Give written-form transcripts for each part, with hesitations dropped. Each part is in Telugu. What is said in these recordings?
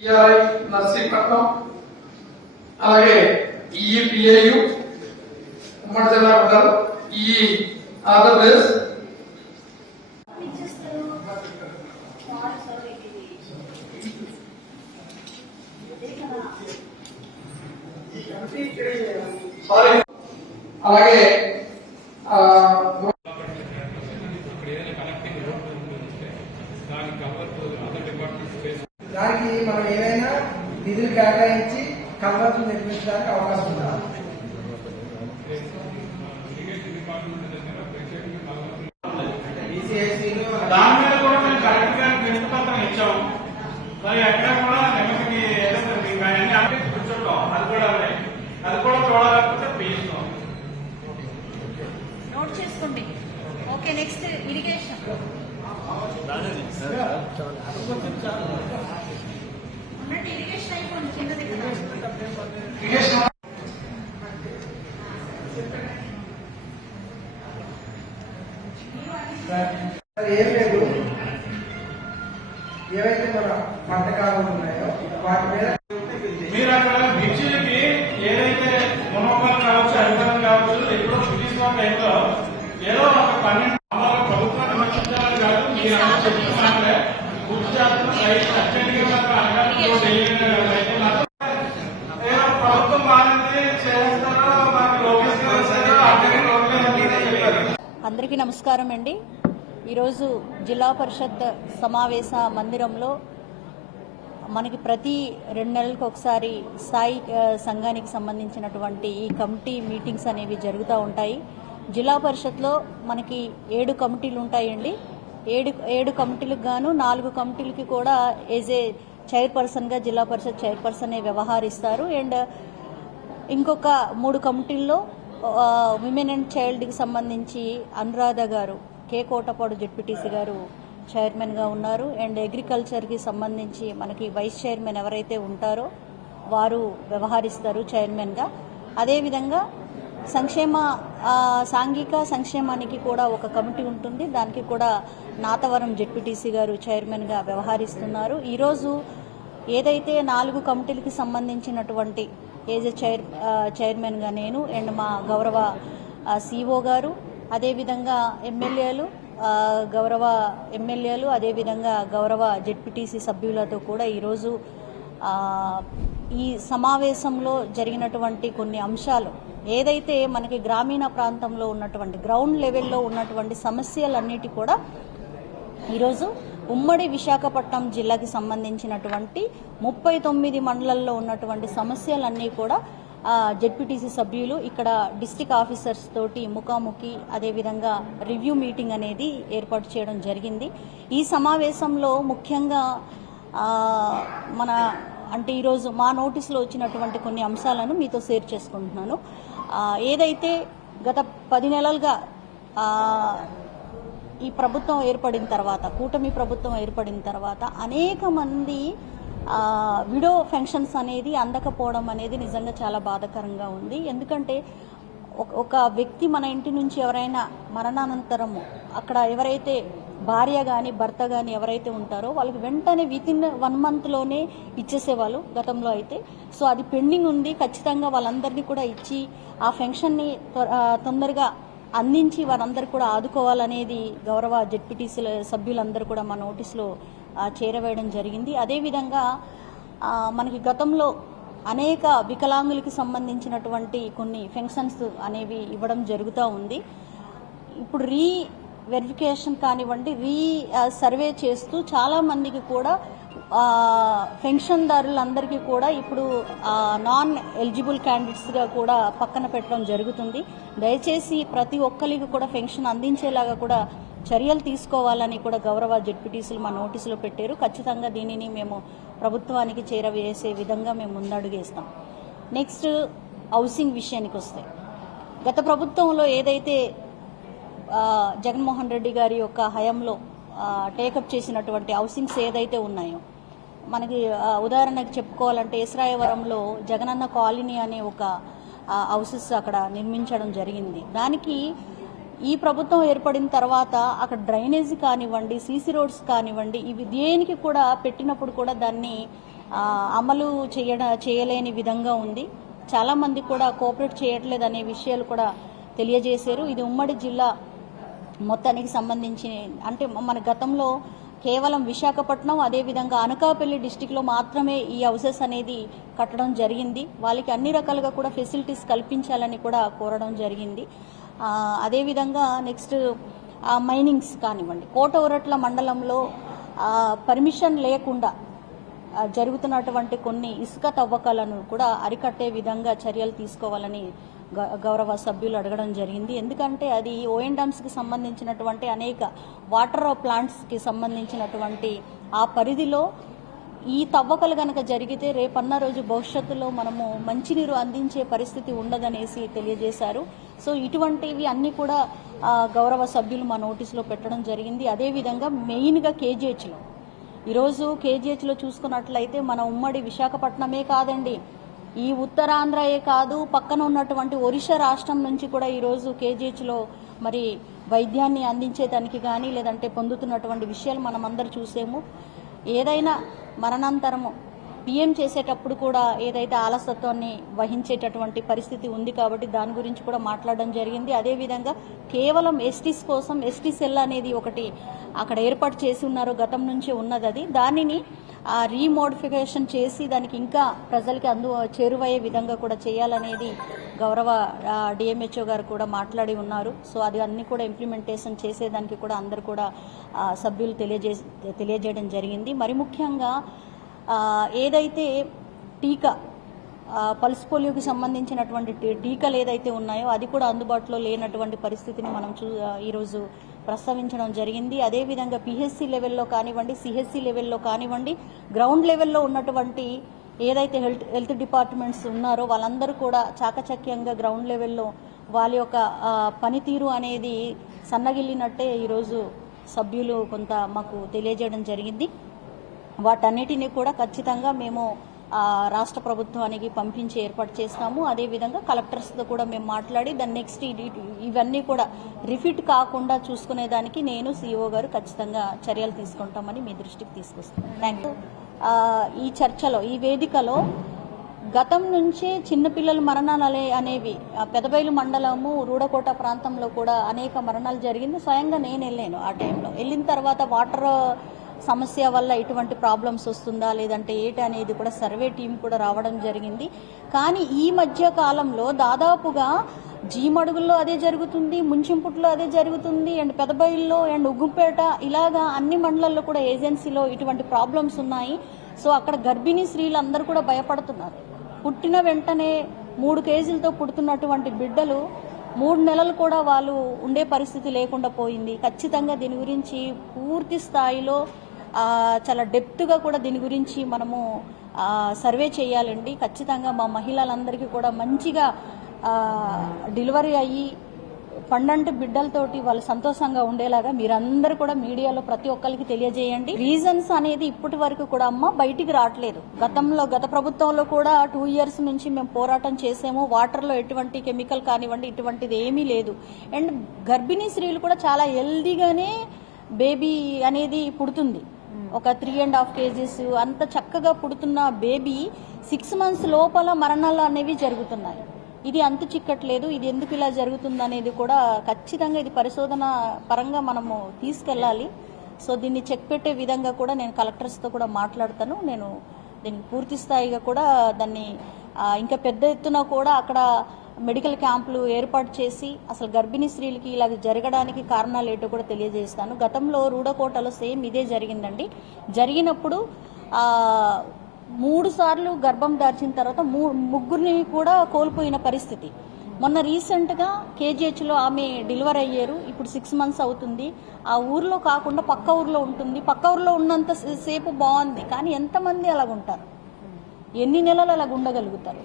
నర్సీపట్నం అలాగే ఈఈపిఐయు ఉమ్మడి జిల్లా ఉంటారు. ఈ ఆంధ్రప్రదేశ్ అలాగే దానికి మనం ఏదైనా నిధులు కేటాయించి కల్వర్టులు నిర్మించడానికి అవకాశం ఉందా? దాని మీద కూడా మేము కరెక్ట్ గా వినతిపత్రం ఇచ్చాము. మరి ఎక్కడ కూడా నెమ్మదికి కూర్చుంటాం. అది కూడా చూడాలనుకుంటే పిలుస్తాం. నోట్ చేసుకోండి. Okay, next irrigation. ఉన్నట్టు ఇరిగేషన్ అయిపోయింది చిన్నది కదా. ఏం లేదు, ఏవైతే మన పంట కాలాలు ఉన్నాయో వాటి మీద మీరు అక్కడ బ్రిడ్జిలకి ఏదైతే మునోపాలు కావచ్చు, అధికారం కావచ్చు, ఎప్పుడో బ్రిటిష్ వాళ్ళ టైంలో ఏదో ఒక 12 ప్రభుత్వాన్ని రక్షించాలని కాదు, మీరు అక్కడ చెప్తున్నారే పూర్తి చేస్తున్న రైతు అత్యంత ప్రభుత్వం మారింది చేస్తారో మాకు లోకేష్ గారు వస్తారో అందరికీ నమస్కారం అండి. ఈరోజు జిల్లా పరిషత్ సమావేశ మందిరంలో మనకి ప్రతి 2 నెలలకు ఒకసారి స్థాయి సంఘానికి సంబంధించినటువంటి ఈ కమిటీ మీటింగ్స్ అనేవి జరుగుతూ ఉంటాయి. జిల్లా పరిషత్లో మనకి 7 కమిటీలు ఉంటాయండి. 7 కమిటీలకు గాను 4 కమిటీలకి కూడా యాజ్ ఏ చైర్పర్సన్గా జిల్లా పరిషత్ చైర్పర్సనే వ్యవహరిస్తారు. అండ్ ఇంకొక 3 కమిటీల్లో విమెన్ అండ్ చైల్డ్కి సంబంధించి అనురాధ గారు, కే కోటపాడు జెడ్పీటీసీ గారు చైర్మన్గా ఉన్నారు. అండ్ అగ్రికల్చర్కి సంబంధించి మనకి వైస్ చైర్మన్ ఎవరైతే ఉంటారో వారు వ్యవహరిస్తారు చైర్మన్గా. అదేవిధంగా సాంఘిక సంక్షేమానికి కూడా ఒక కమిటీ ఉంటుంది. దానికి కూడా నాతవరం జెడ్పీటీసీ గారు చైర్మన్గా వ్యవహరిస్తున్నారు. ఈరోజు ఏదైతే 4 కమిటీలకి సంబంధించినటువంటి ఏజ్ చైర్మన్గా నేను అండ్ మా గౌరవ సిఓ గారు, అదేవిధంగా గౌరవ ఎమ్మెల్యేలు, అదేవిధంగా గౌరవ జెడ్పీటీసీ సభ్యులతో కూడా ఈరోజు ఈ సమావేశంలో జరిగినటువంటి కొన్ని అంశాలు ఏదైతే మనకి గ్రామీణ ప్రాంతంలో ఉన్నటువంటి గ్రౌండ్ లెవెల్లో ఉన్నటువంటి సమస్యలన్నిటి కూడా ఈరోజు ఉమ్మడి విశాఖపట్నం జిల్లాకి సంబంధించినటువంటి 39 మండలాల్లో ఉన్నటువంటి సమస్యలన్నీ కూడా జెడ్పీటీసీ సభ్యులు ఇక్కడ డిస్ట్రిక్ట్ ఆఫీసర్స్ తోటి ముఖాముఖి అదేవిధంగా రివ్యూ మీటింగ్ అనేది ఏర్పాటు చేయడం జరిగింది. ఈ సమావేశంలో ముఖ్యంగా అంటే ఈరోజు మా నోటీసులో వచ్చినటువంటి కొన్ని అంశాలను మీతో షేర్ చేసుకుంటున్నాను. ఏదైతే గత 10 నెలలుగా ఈ ప్రభుత్వం ఏర్పడిన తర్వాత, కూటమి ప్రభుత్వం ఏర్పడిన తర్వాత అనేక మంది విడో పెన్షన్స్ అనేది అందకపోవడం అనేది నిజంగా చాలా బాధాకరంగా ఉంది. ఎందుకంటే ఒక వ్యక్తి మన ఇంటి నుంచి ఎవరైనా మరణానంతరము అక్కడ ఎవరైతే భార్య కానీ భర్త కానీ ఎవరైతే ఉంటారో వాళ్ళకి వెంటనే వితిన్ 1 మంత్లోనే ఇచ్చేసేవాళ్ళు గతంలో అయితే. సో అది పెండింగ్ ఉంది. ఖచ్చితంగా వాళ్ళందరినీ కూడా ఇచ్చి ఆ పెన్షన్ని తొందరగా అందించి వారందరూ కూడా ఆదుకోవాలనేది గౌరవ జెడ్పీటీసీ సభ్యులందరూ కూడా మా నోటీసులో చేరవేయడం జరిగింది. అదేవిధంగా మనకి గతంలో అనేక వికలాంగులకి సంబంధించినటువంటి కొన్ని పెన్షన్స్ అనేవి ఇవ్వడం జరుగుతూ ఉంది. ఇప్పుడు వెరిఫికేషన్ కానివ్వండి, సర్వే చేస్తూ చాలామందికి కూడా పెన్షన్దారులందరికీ కూడా ఇప్పుడు నాన్ ఎలిజిబుల్ క్యాండిడేట్స్గా కూడా పక్కన పెట్టడం జరుగుతుంది. దయచేసి ప్రతి ఒక్కరికి కూడా పెన్షన్ అందించేలాగా కూడా చర్యలు తీసుకోవాలని కూడా గౌరవ జెడ్పీటీసీలు మా నోటీసులో పెట్టారు. ఖచ్చితంగా దీనిని మేము ప్రభుత్వానికి చేరవేసే విధంగా మేము ముందడుగేస్తాం. నెక్స్ట్ హౌసింగ్ విషయానికి వస్తే, గత ప్రభుత్వంలో ఏదైతే జగన్మోహన్ రెడ్డి గారి యొక్క హయాంలో టేకప్ చేసినటువంటి హౌసింగ్స్ ఏదైతే ఉన్నాయో, మనకి ఉదాహరణకు చెప్పుకోవాలంటే ఇస్రాయవరంలో జగనన్న కాలనీ అనే ఒక హౌసెస్ అక్కడ నిర్మించడం జరిగింది. దానికి ఈ ప్రభుత్వం ఏర్పడిన తర్వాత అక్కడ డ్రైనేజ్ కానివ్వండి, సీసీ రోడ్స్ కానివ్వండి, ఇవి దేనికి కూడా పెట్టినప్పుడు కూడా దాన్ని అమలు చేయలేని విధంగా ఉంది. చాలా మంది కూడా కోఆపరేట్ చేయట్లేదు అనే విషయాలు కూడా తెలియజేశారు. ఇది ఉమ్మడి జిల్లా మొత్తానికి సంబంధించి అంటే మన గతంలో కేవలం విశాఖపట్నం అదేవిధంగా అనకాపల్లి డిస్టిక్లో మాత్రమే ఈ హౌసెస్ అనేది కట్టడం జరిగింది. వాళ్ళకి అన్ని రకాలుగా కూడా ఫెసిలిటీస్ కల్పించాలని కూడా కోరడం జరిగింది. అదేవిధంగా నెక్స్ట్ మైనింగ్స్ కానివ్వండి, కోటవరట్ల మండలంలో పర్మిషన్ లేకుండా జరుగుతున్నటువంటి కొన్ని ఇసుక తవ్వకాలను కూడా అరికట్టే విధంగా చర్యలు తీసుకోవాలని గౌరవ సభ్యులు అడగడం జరిగింది. ఎందుకంటే అది ఓఎండమ్స్కి సంబంధించినటువంటి అనేక వాటర్ ప్లాంట్స్కి సంబంధించినటువంటి ఆ పరిధిలో ఈ తవ్వకలు కనుక జరిగితే రేపన్న రోజు భవిష్యత్తులో మనము మంచినీరు అందించే పరిస్థితి ఉండదనేసి తెలియజేశారు. సో ఇటువంటివి అన్నీ కూడా గౌరవ సభ్యులు మా నోటీసులో పెట్టడం జరిగింది. అదేవిధంగా మెయిన్గా కేజీహెచ్లో ఈరోజు కేజీహెచ్లో చూసుకున్నట్లయితే మన ఉమ్మడి విశాఖపట్నమే కాదండి, ఈ ఉత్తరాంధ్రయే కాదు, పక్కన ఉన్నటువంటి ఒరిస్సా రాష్ట్రం నుంచి కూడా ఈరోజు కేజీహెచ్లో మరి వైద్యాన్ని అందించేదానికి కానీ లేదంటే పొందుతున్నటువంటి విషయాలు మనం అందరూ చూసాము. ఏదైనా మరణాంతరము పిఎం చేసేటప్పుడు కూడా ఏదైతే ఆలస్యత్వాన్ని వహించేటటువంటి పరిస్థితి ఉంది కాబట్టి దాని గురించి కూడా మాట్లాడడం జరిగింది. అదేవిధంగా కేవలం ఎస్టీస్ కోసం ఎస్టీ సెల్ అనేది ఒకటి అక్కడ ఏర్పాటు చేసి ఉన్నారు, గతం నుంచి ఉన్నది. అది దానిని రీమోడిఫికేషన్ చేసి దానికి ఇంకా ప్రజలకి చేరువయ్యే విధంగా కూడా చేయాలనేది గౌరవ డిఎంహెచ్ఓ గారు కూడా మాట్లాడి ఉన్నారు. సో అది అన్ని కూడా ఇంప్లిమెంటేషన్ చేసేదానికి కూడా అందరు కూడా సభ్యులు తెలియజేయడం జరిగింది. మరి ముఖ్యంగా ఏదైతే టీకా పల్స్ పోలియోకి సంబంధించినటువంటి టీకాలు ఏదైతే ఉన్నాయో అది కూడా అందుబాటులో లేనటువంటి పరిస్థితిని మనం ఈరోజు ప్రస్తావించడం జరిగింది. అదేవిధంగా పిహెచ్సి లెవెల్లో కానివ్వండి, సిహెచ్సి లెవెల్లో కానివ్వండి, గ్రౌండ్ లెవెల్లో ఉన్నటువంటి ఏదైతే హెల్త్ డిపార్ట్మెంట్స్ ఉన్నారో వాళ్ళందరూ కూడా చాకచక్యంగా గ్రౌండ్ లెవెల్లో వాళ్ళ యొక్క పనితీరు అనేది సన్నగిల్లినట్టే ఈరోజు సభ్యులు కొంత మాకు తెలియజేయడం జరిగింది. వాటన్నిటినీ కూడా ఖచ్చితంగా మేము రాష్ట్ర ప్రభుత్వానికి పంపించి ఏర్పాటు చేస్తాము. అదేవిధంగా కలెక్టర్స్తో కూడా మేము మాట్లాడి దాని నెక్స్ట్ ఇవన్నీ కూడా రిపీట్ కాకుండా చూసుకునేదానికి నేను సిఇఓ గారు ఖచ్చితంగా చర్యలు తీసుకుంటామని మీ దృష్టికి తీసుకొస్తాను. Thank you. ఈ చర్చలో ఈ వేదికలో గతం నుంచే చిన్నపిల్లల మరణాలు అనేవి పెదబైలు మండలము రూడకోట ప్రాంతంలో కూడా అనేక మరణాలు జరిగింది. స్వయంగా నేను వెళ్ళాను. ఆ టైంలో వెళ్ళిన తర్వాత వాటర్ సమస్య వల్ల ఇటువంటి ప్రాబ్లమ్స్ వస్తుందా లేదంటే ఏంటి అనేది కూడా సర్వే టీం కూడా రావడం జరిగింది. కానీ ఈ మధ్య కాలంలో దాదాపుగా జీమడుగుల్లో అదే జరుగుతుంది, ముంచింపుట్లో అదే జరుగుతుంది, అండ్ పెదబైల్లో అండ్ ఉగ్గుపేట ఇలాగా అన్ని మండలాల్లో కూడా ఏజెన్సీలో ఇటువంటి ప్రాబ్లమ్స్ ఉన్నాయి. సో అక్కడ గర్భిణీ స్త్రీలు అందరూ కూడా భయపడుతున్నారు. పుట్టిన వెంటనే 3 కేజీలతో పుడుతున్నటువంటి బిడ్డలు 3 నెలలు కూడా వాళ్ళు ఉండే పరిస్థితి లేకుండా పోయింది. ఖచ్చితంగా దీని గురించి పూర్తి స్థాయిలో చాలా డెప్త్గా కూడా దీని గురించి మనము సర్వే చేయాలండి. ఖచ్చితంగా మా మహిళలందరికీ కూడా మంచిగా డెలివరీ అయ్యి పండంటి బిడ్డలతోటి వాళ్ళు సంతోషంగా ఉండేలాగా మీరందరూ కూడా మీడియాలో ప్రతి ఒక్కరికి తెలియజేయండి. రీజన్స్ అనేది ఇప్పటి వరకు కూడా బయటికి రావట్లేదు. గత ప్రభుత్వంలో కూడా 2 years నుంచి మేము పోరాటం చేసాము. వాటర్లో ఎటువంటి కెమికల్ కానివ్వండి ఇటువంటిది ఏమీ లేదు. అండ్ గర్భిణీ స్త్రీలు కూడా చాలా హెల్దీగానే బేబీ అనేది పుడుతుంది. ఒక 3.5 kgs అంత చక్కగా పుడుతున్న బేబీ 6 months లోపల మరణాలు అనేవి జరుగుతున్నాయి. ఇది అంతు చిక్కట్లేదు. ఇది ఎందుకు ఇలా జరుగుతుంది అనేది కూడా ఖచ్చితంగా ఇది పరిశోధన పరంగా మనము తీసుకెళ్ళాలి. సో దీన్ని చెక్ పెట్టే విధంగా కూడా నేను కలెక్టర్స్తో కూడా మాట్లాడతాను. నేను దీన్ని పూర్తి స్థాయిగా కూడా దాన్ని ఇంకా పెద్ద ఎత్తున కూడా అక్కడ మెడికల్ క్యాంపులు ఏర్పాటు చేసి అసలు గర్భిణీ స్త్రీలకి ఇలా జరగడానికి కారణాలు ఏంటో కూడా తెలియజేస్తాను. గతంలో రూడకోటలో సేమ్ ఇదే జరిగిందండి. జరిగినప్పుడు 3 సార్లు గర్భం దాల్చిన తర్వాత 3 కూడా కోల్పోయిన పరిస్థితి. మొన్న రీసెంట్గా కేజీహెచ్లో ఆమె డెలివరీ అయ్యారు. ఇప్పుడు 6 months అవుతుంది. ఆ ఊర్లో కాకుండా పక్క ఊర్లో ఉంటుంది. పక్క ఊర్లో ఉన్నంత సేపు బాగుంది, కానీ ఎంతమంది అలాగుంటారు? ఎన్ని నెలలు అలాగ ఉండగలుగుతారు?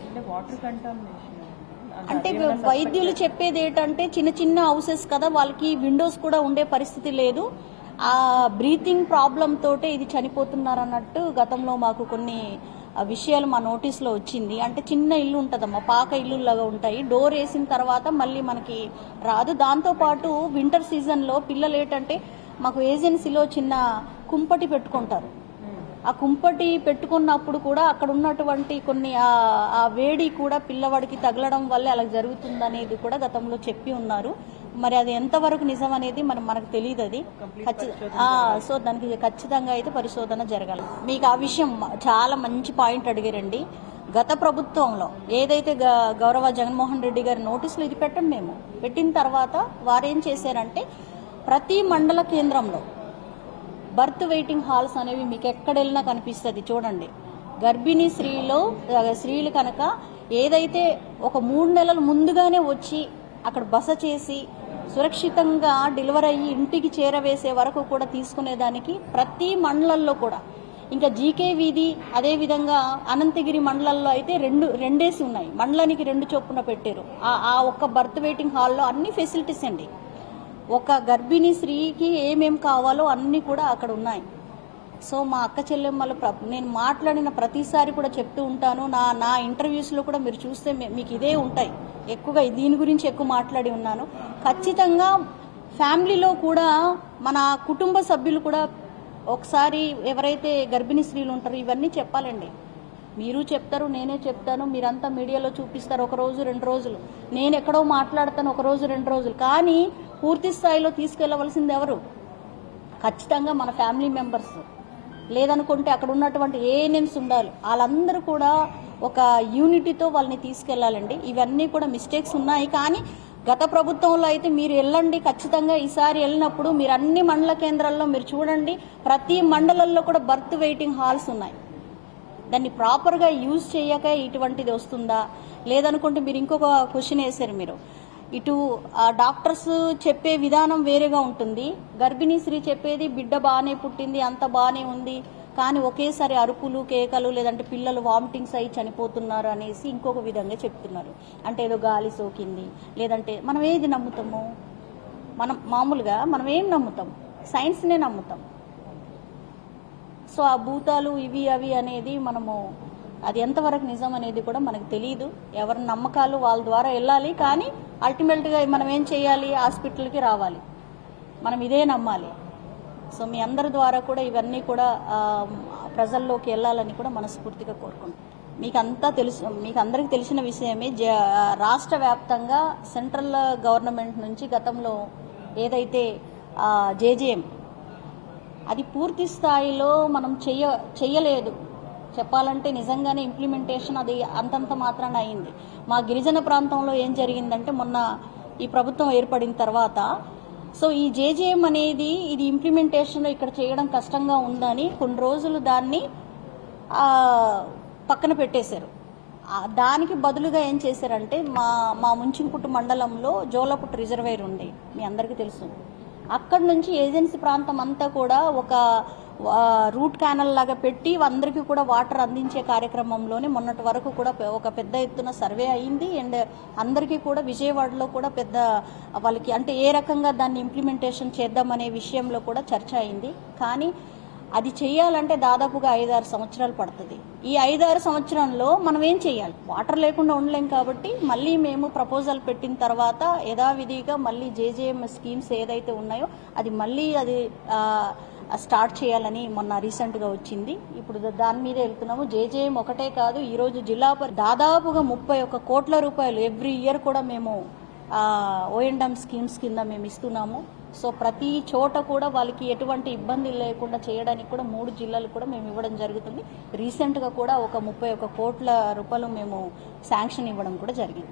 అంటే వైద్యులు చెప్పేది ఏంటంటే చిన్న చిన్న హౌసెస్ కదా, వాళ్ళకి విండోస్ కూడా ఉండే పరిస్థితి లేదు, ఆ బ్రీతింగ్ ప్రాబ్లం తోటే ఇది చనిపోతున్నారన్నట్టు గతంలో మాకు కొన్ని విషయాలు మా నోటీస్లో వచ్చింది. అంటే చిన్న ఇల్లు ఉంటుందమ్మా, పాక ఇల్లులాగా ఉంటాయి, డోర్ వేసిన తర్వాత మళ్ళీ మనకి రాదు. దాంతోపాటు వింటర్ సీజన్లో పిల్లలు ఏంటంటే మాకు ఏజెన్సీలో చిన్న కుంపటి పెట్టుకుంటారు. ఆ కుంపటి పెట్టుకున్నప్పుడు కూడా అక్కడ ఉన్నటువంటి కొన్ని ఆ వేడి కూడా పిల్లవాడికి తగలడం వల్లే అలా జరుగుతుందనేది కూడా గతంలో చెప్పి ఉన్నారు. మరి అది ఎంతవరకు నిజం అనేది మనకు తెలియదు. అది సో దానికి ఖచ్చితంగా అయితే పరిశోధన జరగాలి. మీకు ఆ విషయం చాలా మంచి పాయింట్ అడిగారండి. గత ప్రభుత్వంలో ఏదైతే గౌరవ జగన్మోహన్ రెడ్డి గారి నోటీసులు ఇది మేము పెట్టిన తర్వాత వారేం చేశారంటే ప్రతి మండల కేంద్రంలో బర్త్ వెయిటింగ్ హాల్స్ అనేవి మీకు ఎక్కడ వెళ్ళినా కనిపిస్తుంది. చూడండి, గర్భిణీ స్త్రీలు కనుక ఏదైతే ఒక 3 నెలల ముందుగానే వచ్చి అక్కడ బస చేసి సురక్షితంగా డెలివరీ అయ్యి ఇంటికి చేరవేసే వరకు కూడా తీసుకునేదానికి ప్రతి మండలంలో కూడా, ఇంకా జీకే వీధి అదేవిధంగా అనంతగిరి మండలంలో అయితే రెండేసి ఉన్నాయి, మండలానికి 2 చొప్పున పెట్టారు. ఆ ఒక్క బర్త్ వెయిటింగ్ హాల్లో అన్ని ఫెసిలిటీస్ అండి. ఒక గర్భిణీ స్త్రీకి ఏమేం కావాలో అన్నీ కూడా అక్కడ ఉన్నాయి. సో మా అక్క చెల్లెమ్మలు నేను మాట్లాడిన ప్రతిసారి కూడా చెప్తూ ఉంటాను. నా ఇంటర్వ్యూస్లో కూడా మీరు చూస్తే మీకు ఇదే ఉంటాయి. ఎక్కువగా దీని గురించి ఎక్కువ మాట్లాడి ఉన్నాను. ఖచ్చితంగా ఫ్యామిలీలో కూడా మన కుటుంబ సభ్యులు కూడా ఒకసారి ఎవరైతే గర్భిణీ స్త్రీలు ఉంటారో ఇవన్నీ చెప్పాలండి. మీరు చెప్తారు, నేనే చెప్తాను, మీరంతా మీడియాలో చూపిస్తారు 1 రోజు 2 రోజులు, నేను ఎక్కడో మాట్లాడతాను 1 రోజు 2 రోజులు. కానీ పూర్తి స్థాయిలో తీసుకెళ్లవలసింది ఎవరు? ఖచ్చితంగా మన ఫ్యామిలీ మెంబర్స్, లేదనుకుంటే అక్కడ ఉన్నటువంటి ఏఎన్ఎంస్ ఉండాలి. వాళ్ళందరూ కూడా ఒక యూనిటీతో వాళ్ళని తీసుకెళ్లాలండి. ఇవన్నీ కూడా మిస్టేక్స్ ఉన్నాయి. కానీ గత ప్రభుత్వంలో అయితే మీరు వెళ్ళండి, ఖచ్చితంగా ఈసారి వెళ్ళినప్పుడు మీరు అన్ని మండల కేంద్రాల్లో మీరు చూడండి, ప్రతి మండలంలో కూడా బర్త్ వెయిటింగ్ హాల్స్ ఉన్నాయి. దాన్ని ప్రాపర్గా యూజ్ చేయక ఇటువంటిది వస్తుందా? లేదనుకుంటే మీరు ఇంకొక క్వశ్చన్ వేశారు. మీరు ఇటు డాక్టర్స్ చెప్పే విధానం వేరేగా ఉంటుంది, గర్భిణీ స్త్రీ చెప్పేది బిడ్డ బాగానే పుట్టింది, అంత బాగానే ఉంది, కానీ ఒకేసారి అరుపులు కేకలు లేదంటే పిల్లలు వామిటింగ్స్ అయ్యి చనిపోతున్నారు అనేసి ఇంకొక విధంగా చెప్తున్నారు. అంటే ఏదో గాలి సోకింది, లేదంటే మనం ఏది నమ్ముతాము? మామూలుగా మనం ఏం నమ్ముతాం? సైన్స్నే నమ్ముతాం. సో ఆ భూతాలు ఇవి అవి అనేది మనము అది ఎంతవరకు నిజం అనేది కూడా మనకు తెలియదు. ఎవరి నమ్మకాలు వాళ్ళ ద్వారా వెళ్ళాలి. కానీ అల్టిమేట్గా మనం ఏం చేయాలి? హాస్పిటల్కి రావాలి, మనం ఇదే నమ్మాలి. సో మీ అందరి ద్వారా కూడా ఇవన్నీ కూడా ప్రజల్లోకి వెళ్ళాలని కూడా మనస్ఫూర్తిగా కోరుకుంటున్నాం. మీకు అందరికీ తెలిసిన విషయమే, రాష్ట్ర వ్యాప్తంగా సెంట్రల్ గవర్నమెంట్ నుంచి గతంలో ఏదైతే జేజేఎం అది పూర్తి స్థాయిలో మనం చెయ్యలేదు. చెప్పాలంటే నిజంగానే ఇంప్లిమెంటేషన్ అది అంతంత మాత్రాన అయింది. మా గిరిజన ప్రాంతంలో ఏం జరిగిందంటే మొన్న ఈ ప్రభుత్వం ఏర్పడిన తర్వాత సో ఈ జేజేఎం అనేది ఇది ఇంప్లిమెంటేషన్ ఇక్కడ చేయడం కష్టంగా ఉందని కొన్ని రోజులు దాన్ని పక్కన పెట్టేశారు. దానికి బదులుగా ఏం చేశారంటే మా ముంచింపుట్టు మండలంలో జోలపుట్టు రిజర్వేర్ ఉంది, మీ అందరికీ తెలుసు. అక్కడి నుంచి ఏజెన్సీ ప్రాంతం అంతా కూడా ఒక రూట్ క్యానల్ లాగా పెట్టి అందరికీ కూడా వాటర్ అందించే కార్యక్రమంలోనే మొన్నటి వరకు కూడా ఒక పెద్ద ఎత్తున సర్వే అయింది. అండ్ అందరికీ కూడా విజయవాడలో కూడా పెద్ద వాళ్ళకి అంటే ఏ రకంగా దాన్ని ఇంప్లిమెంటేషన్ చేద్దామనే విషయంలో కూడా చర్చ అయింది. కానీ అది చేయాలంటే దాదాపుగా 5-6 సంవత్సరాలు పడుతుంది. ఈ 5-6 సంవత్సరంలో మనం ఏం చేయాలి? వాటర్ లేకుండా ఉండలేం. కాబట్టి మళ్ళీ మేము ప్రపోజల్ పెట్టిన తర్వాత యథావిధిగా మళ్ళీ జేజేఎం స్కీమ్స్ ఏదైతే ఉన్నాయో అది మళ్ళీ స్టార్ట్ చేయాలని మొన్న రీసెంట్గా వచ్చింది. ఇప్పుడు దాని మీద వెళ్తున్నాము. జేజేఎం ఒకటే కాదు, ఈరోజు జిల్లా దాదాపుగా 31 కోట్ల రూపాయలు ఎవ్రీ ఇయర్ కూడా మేము ఓఎండ్ఎం స్కీమ్స్ కింద మేము ఇస్తున్నాము. సో ప్రతి చోట కూడా వాళ్ళకి ఎటువంటి ఇబ్బంది లేకుండా చేయడానికి కూడా 3 జిల్లాలు కూడా మేము ఇవ్వడం జరుగుతుంది. రీసెంట్గా కూడా ఒక 31 కోట్ల రూపాయలు మేము శాంక్షన్ ఇవ్వడం కూడా జరిగింది.